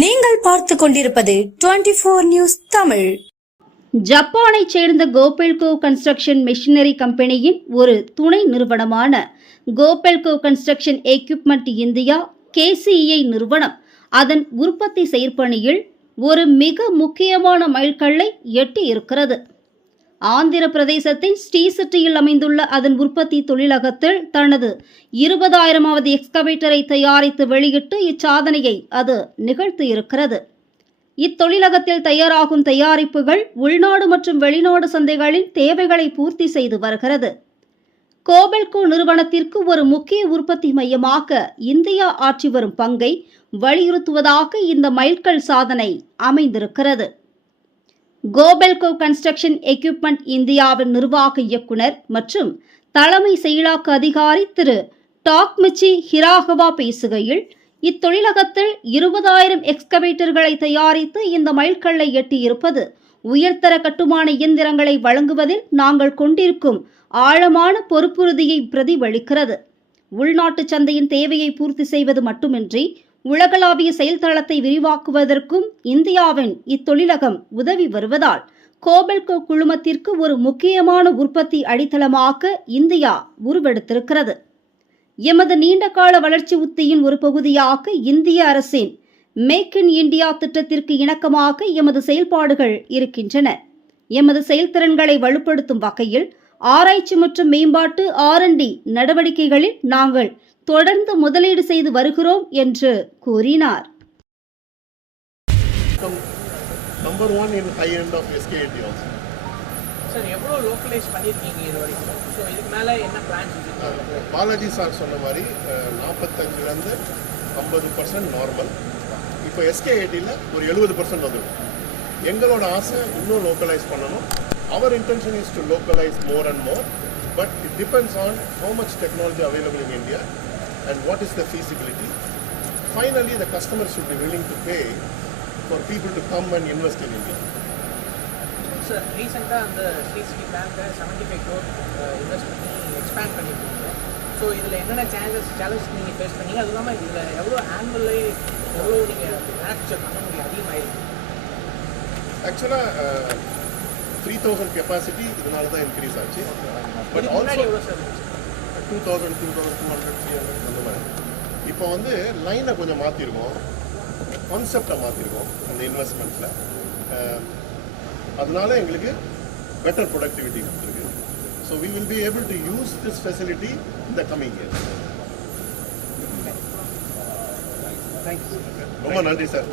நீங்கள் பார்த்து கொண்டிருப்பது டுவெண்டி போர் நியூஸ் தமிழ். ஜப்பானைச் சேர்ந்த கோபெல்கோ கன்ஸ்ட்ரக்ஷன் மிஷினரி கம்பெனியின் ஒரு துணை நிறுவனமான Kobelco construction equipment India KCEI நிறுவனம் அதன் உற்பத்தி செயற்பணியில் ஒரு மிக முக்கியமான மைல்கல்லை எட்டியிருக்கிறது. ஆந்திர பிரதேசத்தின் ஸ்ரீசிட்டியில் அமைந்துள்ள அதன் உற்பத்தி தொழிலகத்தில் தனது இருபதாயிரமாவது எக்ஸ்கவேட்டரை தயாரித்து வெளியிட்டு இச்சாதனையை அது நிகழ்த்தியிருக்கிறது. இத்தொழிலகத்தில் தயாராகும் தயாரிப்புகள் உள்நாடு மற்றும் வெளிநாடு சந்தைகளின் தேவைகளை பூர்த்தி செய்து வருகிறது. கோபெல்கோ நிறுவனத்திற்கு ஒரு முக்கிய உற்பத்தி மையமாக இந்தியா ஆற்றி வரும் பங்கை வலியுறுத்துவதாக இந்த மைல்கல் சாதனை அமைந்திருக்கிறது. கோபெல்கோ கன்ஸ்ட்ரக்ஷன் எக்யூப்மெண்ட் இந்தியாவின் நிர்வாக இயக்குனர் மற்றும் தலைமை செயலாக்க அதிகாரி திரு டாக்மிச்சி ஹிராகவா பேசுகையில் இத்தொழிலகத்தில் இருபதாயிரம் எக்ஸ்கவேட்டர்களை தயாரித்து இந்த மைல்கல்லை எட்டியிருப்பது உயர்தர கட்டுமான இயந்திரங்களை வழங்குவதில் நாங்கள் கொண்டிருக்கும் ஆழமான பொறுப்புறுதியை பிரதிபலிக்கிறது. உள்நாட்டு சந்தையின் தேவையை பூர்த்தி செய்வது மட்டுமின்றி உலகளாவிய செயல்தளத்தை விரிவாக்குவதற்கும் இந்தியாவின் இத்தொழிலகம் உதவி வருவதால் கோபெல்கோ குழுமத்திற்கு ஒரு முக்கியமான உற்பத்தி அடித்தளமாக இந்தியா உருவெடுத்திருக்கிறது. எமது நீண்டகால வளர்ச்சி உத்தியின் ஒரு பகுதியாக இந்திய அரசின் மேக் இன் இந்தியா திட்டத்திற்கு இணக்கமாக எமது செயல்பாடுகள் இருக்கின்றன. எமது செயல்திறன்களை வலுப்படுத்தும் வகையில் ஆராய்ச்சி மற்றும் மேம்பாட்டு ஆர்என்டி நடவடிக்கைகளில் நாங்கள் தொடர்ந்து முதலீடு செய்து வருகிறோம் என்று கூறினார். In வச்சுருக்கீங்க? பாலாஜி சார் சொன்ன மாதிரி நாற்பத்தஞ்சுலேருந்து ஐம்பது பர்சன்ட் நார்மல் இப்போ எஸ்கேஐடியில் ஒரு எழுபது பர்சன்ட் வந்துடும் எங்களோட ஆசை இன்னும் லோக்கலைஸ் பண்ணணும். அவர் intention is to localise more and more but it depends on how much technology available in India and what is the feasibility? Finally the customer should be willing to pay for people to come and invest in India. Sir ரீசெண்டாக அந்த ஸ்ரீசிட்டி பேங்க்கை seventy five crore invest பண்ணி expand பண்ணியிருக்கீங்க. So இதில் என்னென்ன challenges challenge நீங்கள் face பண்ணீங்க? அதுவும் இல்லாமல் இதில் எவ்வளோ ஆனுவலே எவ்வளோ நீங்கள் மேனுஃபேக்சர் பண்ண முடியும் அதிகமாயிருக்கு ஆக்சுவலாக த்ரீ தௌசண்ட் கெப்பாசிட்டி இதனால தான் இன்க்ரீஸ் ஆச்சு. பட் ஆல்சோ எவ்வளோ sir two thousand two thousand two hundred three hundred அந்த மாதிரி. இப்போ வந்து லைனை கொஞ்சம் மாற்றிருக்கோம் கான்செப்டை மாற்றிருக்கோம் அந்த இன்வெஸ்ட்மெண்ட்டில் அதனால எங்களுக்கு பெட்டர் ப்ரொடக்டிவிட்டி கொடுத்துருக்கு. So we will be able to use this facility இந்த கம்மிங் இயர் ரொம்ப நன்றி சார்